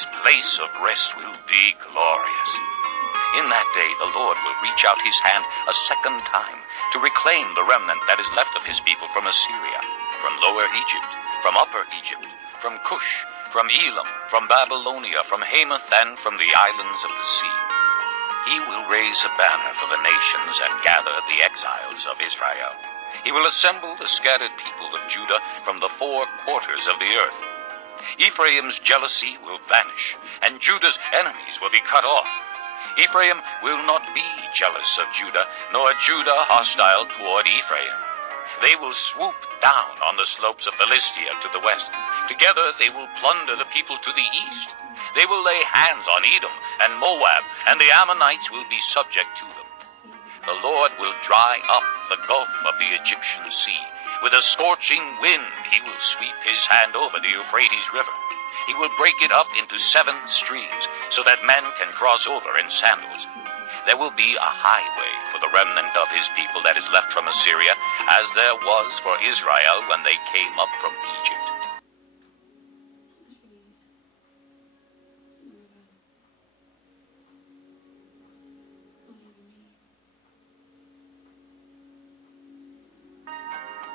His place of rest will be glorious. In that day the Lord will reach out his hand a second time to reclaim the remnant that is left of his people from Assyria, from Lower Egypt, from Upper Egypt, from Cush, from Elam, from Babylonia, from Hamath, and from the islands of the sea. He will raise a banner for the nations and gather the exiles of Israel. He will assemble the scattered people of Judah from the four quarters of the earth. Ephraim's jealousy will vanish, and Judah's enemies will be cut off. Ephraim will not be jealous of Judah, nor Judah hostile toward Ephraim. They will swoop down on the slopes of Philistia to the west. Together they will plunder the people to the east. They will lay hands on Edom and Moab, and the Ammonites will be subject to them. The Lord will dry up the gulf of the Egyptian sea. With a scorching wind he will sweep his hand over the Euphrates River. He will break it up into 7 streams, so that men can cross over in sandals. There will be a highway for the remnant of his people that is left from Assyria, as there was for Israel when they came up from Egypt.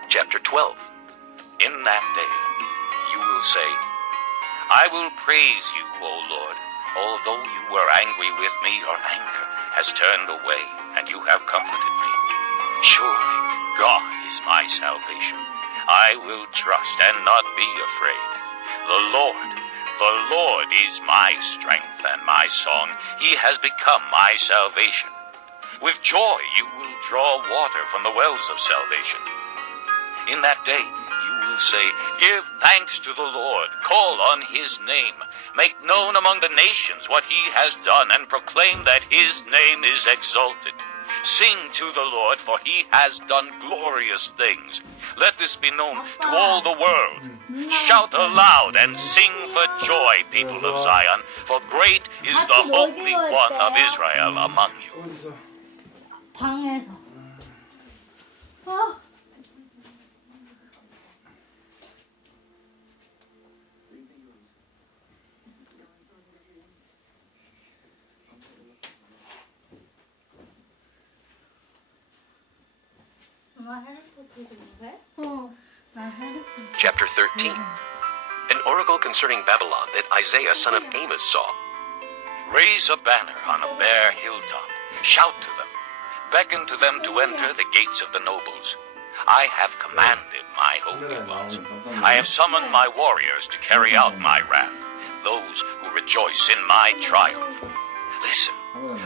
Chapter 12. In that day you will say, I will praise you, O Lord, although you were angry with me, your anger has turned away, and you have comforted me. Surely God is my salvation. I will trust and not be afraid. The Lord is my strength and my song. He has become my salvation. With joy you will draw water from the wells of salvation. In that day you will say, give thanks to the Lord, call on his name, make known among the nations what he has done, and proclaim that his name is exalted. Sing to the Lord, for he has done glorious things. Let this be known to all the world. Shout aloud and sing for joy, people of Zion, for great is the Holy One of Israel among you. 방에서. Chapter 13. An oracle concerning Babylon that Isaiah son of Amos saw. Raise a banner on a bare hilltop. Shout to them. Beckon to them to enter the gates of the nobles. I have commanded my holy ones. I have summoned my warriors to carry out my wrath, those who rejoice in my triumph. Listen,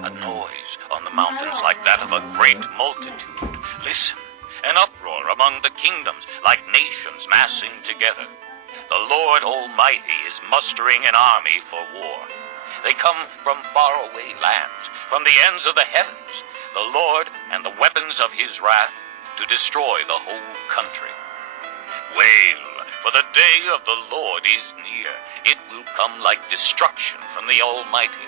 a noise on the mountains like that of a great multitude. Listen, an uproar among the kingdoms like nations massing together. The Lord Almighty is mustering an army for war. They come from faraway lands, from the ends of the heavens, the Lord and the weapons of his wrath to destroy the whole country. Wail, for the day of the Lord is near. It will come like destruction from the Almighty.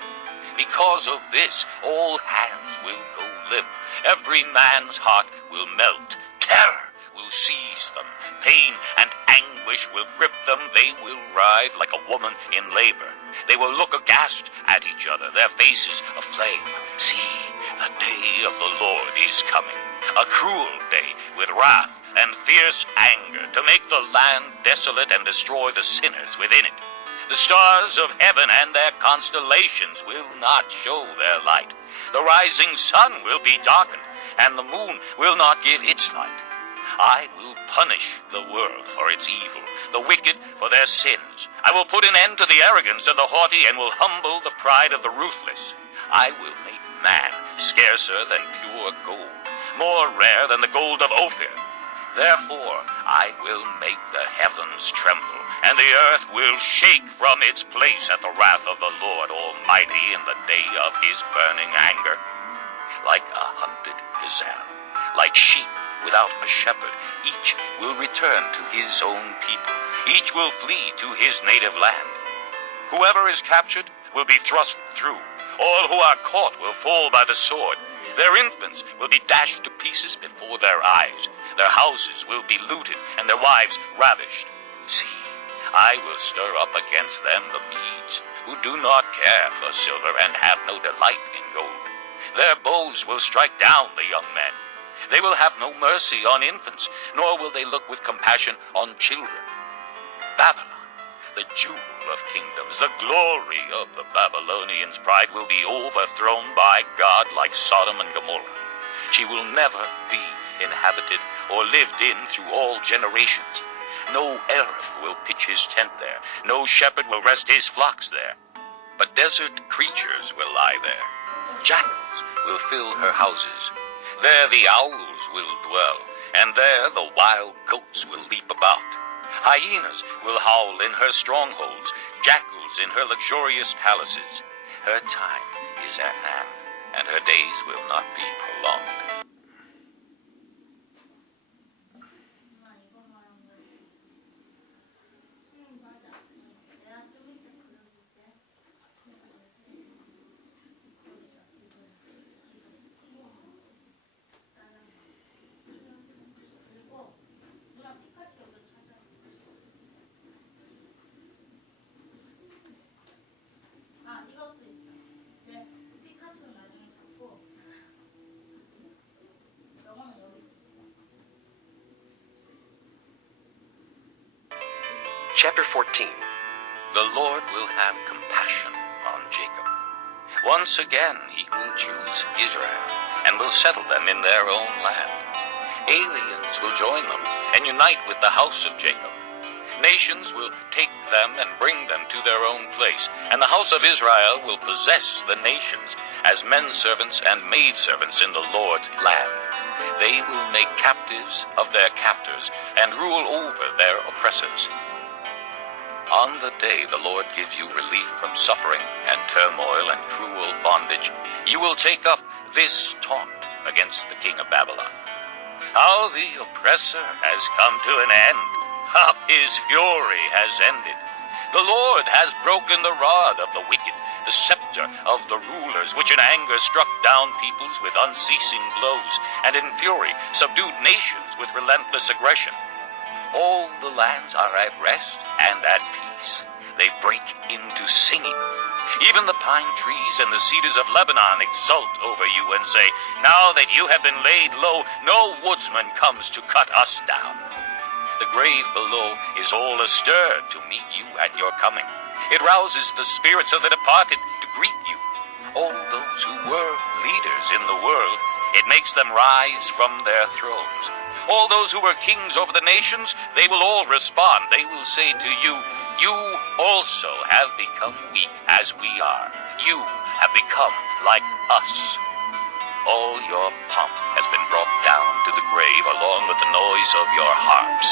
Because of this, all hands will go limp. Every man's heart will melt. Terror will seize them. Pain and anguish will grip them. They will writhe like a woman in labor. They will look aghast at each other, their faces aflame. See, the day of the Lord is coming, a cruel day with wrath and fierce anger to make the land desolate and destroy the sinners within it. The stars of heaven and their constellations will not show their light. The rising sun will be darkened, and the moon will not give its light. I will punish the world for its evil, the wicked for their sins. I will put an end to the arrogance of the haughty and will humble the pride of the ruthless. I will make man scarcer than pure gold, more rare than the gold of Ophir. Therefore I will make the heavens tremble, and the earth will shake from its place at the wrath of the Lord Almighty in the day of his burning anger. Like a hunted gazelle, like sheep without a shepherd, each will return to his own people. Each will flee to his native land. Whoever is captured will be thrust through. All who are caught will fall by the sword. Their infants will be dashed to pieces before their eyes. Their houses will be looted and their wives ravished. See, I will stir up against them the Medes, who do not care for silver and have no delight in gold. Their bows will strike down the young men. They will have no mercy on infants, nor will they look with compassion on children. Babylon, the jewel of kingdoms, the glory of the Babylonians' pride, will be overthrown by God like Sodom and Gomorrah. She will never be inhabited or lived in through all generations. No Arab will pitch his tent there. No shepherd will rest his flocks there. But desert creatures will lie there. Jackals will fill her houses. There the owls will dwell, and there the wild goats will leap about. Hyenas will howl in her strongholds, jackals in her luxurious palaces. Her time is at hand, and her days will not be prolonged. Chapter 14. The Lord will have compassion on Jacob. Once again he will choose Israel and will settle them in their own land. Aliens will join them and unite with the house of Jacob. Nations will take them and bring them to their own place, and the house of Israel will possess the nations as men-servants and maid-servants in the Lord's land. They will make captives of their captors and rule over their oppressors. On the day the Lord gives you relief from suffering and turmoil and cruel bondage, you will take up this taunt against the king of Babylon. How the oppressor has come to an end. How his fury has ended. The Lord has broken the rod of the wicked, the scepter of the rulers, which in anger struck down peoples with unceasing blows, and in fury subdued nations with relentless aggression. All the lands are at rest and at peace. They break into singing. Even the pine trees and the cedars of Lebanon exult over you and say, "Now that you have been laid low, no woodsman comes to cut us down." The grave below is all astir to meet you at your coming. It rouses the spirits of the departed to greet you. All those who were leaders in the world, it makes them rise from their thrones. All those who were kings over the nations, they will all respond. They will say to you, "You also have become weak as we are. You have become like us." All your pomp has been brought down to the grave along with the noise of your harps.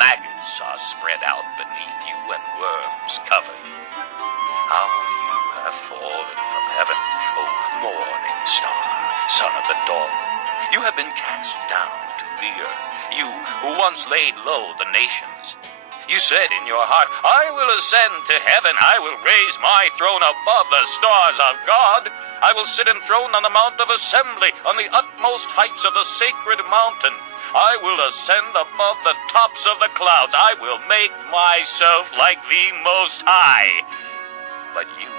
Maggots are spread out beneath you and worms cover you. How you have fallen from heaven, O morning star, son of the dawn. You have been cast down to the earth, you who once laid low the nations. You said in your heart, "I will ascend to heaven. I will raise my throne above the stars of God. I will sit enthroned on the Mount of Assembly, on the utmost heights of the sacred mountain. I will ascend above the tops of the clouds. I will make myself like the Most High." But you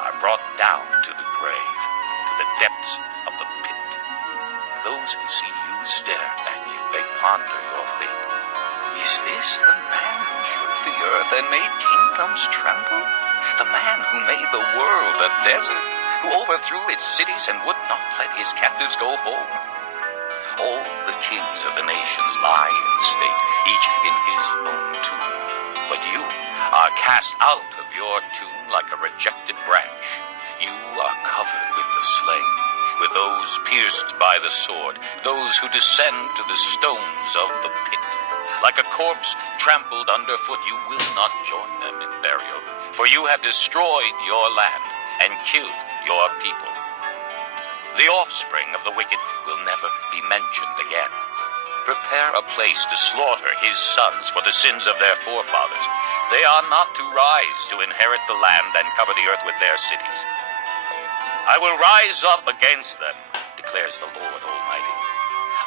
are brought down to the grave, to the depths of the pit. Those who see you stare at you. They ponder your fate. Is this the man who shook the earth and made kingdoms tremble? The man who made the world a desert, who overthrew its cities and would not let his captives go home? All the kings of the nations lie in state, each in his own tomb. But you are cast out of your tomb like a rejected branch. You are covered with the slain, with those pierced by the sword, those who descend to the stones of the pit. Like a corpse trampled underfoot, you will not join them in burial, for you have destroyed your land and killed your people. The offspring of the wicked will never be mentioned again. Prepare a place to slaughter his sons for the sins of their forefathers. They are not to rise to inherit the land and cover the earth with their cities. I will rise up against them, declares the Lord Almighty.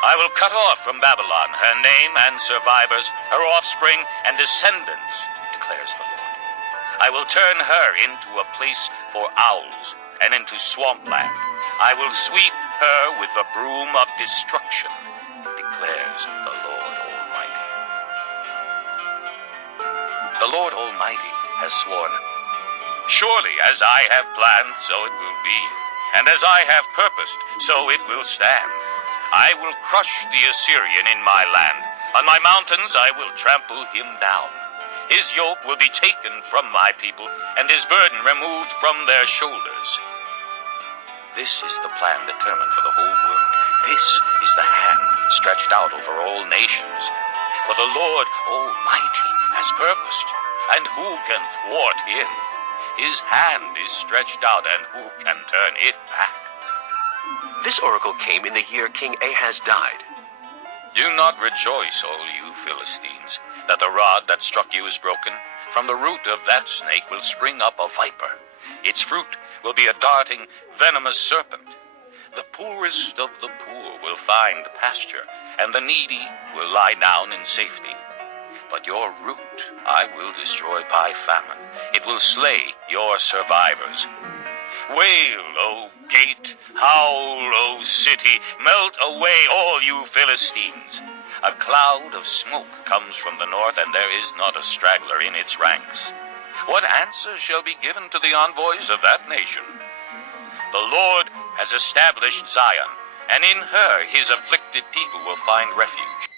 I will cut off from Babylon her name and survivors, her offspring and descendants, declares the Lord. I will turn her into a place for owls and into swampland. I will sweep her with the broom of destruction, declares the Lord Almighty. The Lord Almighty has sworn, surely as I have planned, so it will be, and as I have purposed, so it will stand. I will crush the Assyrian in my land. On my mountains I will trample him down. His yoke will be taken from my people, and his burden removed from their shoulders. This is the plan determined for the whole world. This is the hand stretched out over all nations. For the Lord Almighty has purposed, and who can thwart him? His hand is stretched out, and who can turn it back? This oracle came in the year King Ahaz died. Do not rejoice, all you Philistines, that the rod that struck you is broken. From the root of that snake will spring up a viper. Its fruit will be a darting, venomous serpent. The poorest of the poor will find pasture, and the needy will lie down in safety. But your root I will destroy by famine. It will slay your survivors. Wail, O gate, howl, O city, melt away all you Philistines. A cloud of smoke comes from the north, and there is not a straggler in its ranks. What answer shall be given to the envoys of that nation? The Lord has established Zion, and in her his afflicted people will find refuge.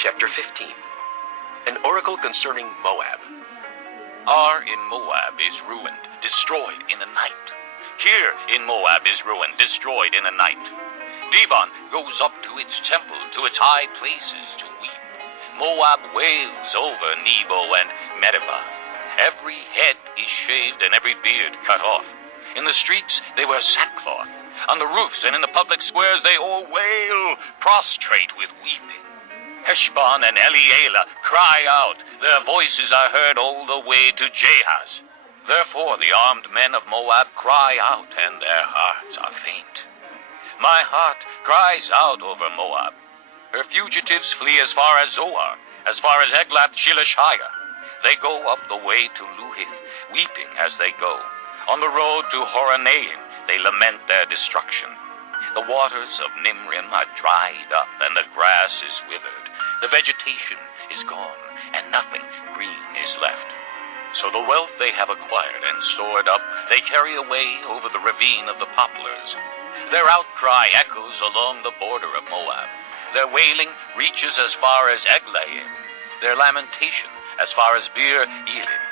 Chapter 15. An oracle concerning Moab. Ar in Moab is ruined, destroyed in a night. Kir in Moab is ruined, destroyed in a night. Dibon goes up to its temple, to its high places to weep. Moab wails over Nebo and Medeba. Every head is shaved and every beard cut off. In the streets they wear sackcloth. On the roofs and in the public squares they all wail, prostrate with weeping. Heshbon and Elealeh cry out. Their voices are heard all the way to Jahaz. Therefore the armed men of Moab cry out, and their hearts are faint. My heart cries out over Moab. Her fugitives flee as far as Zoar, as far as Eglath-Shilishiyah. They go up the way to Luhith, weeping as they go. On the road to Horonaim, they lament their destruction. The waters of Nimrim are dried up, and the grass is withered. The vegetation is gone, and nothing green is left. So the wealth they have acquired and stored up, they carry away over the ravine of the poplars. Their outcry echoes along the border of Moab. Their wailing reaches as far as Eglaim, their lamentation as far as Beer Elim.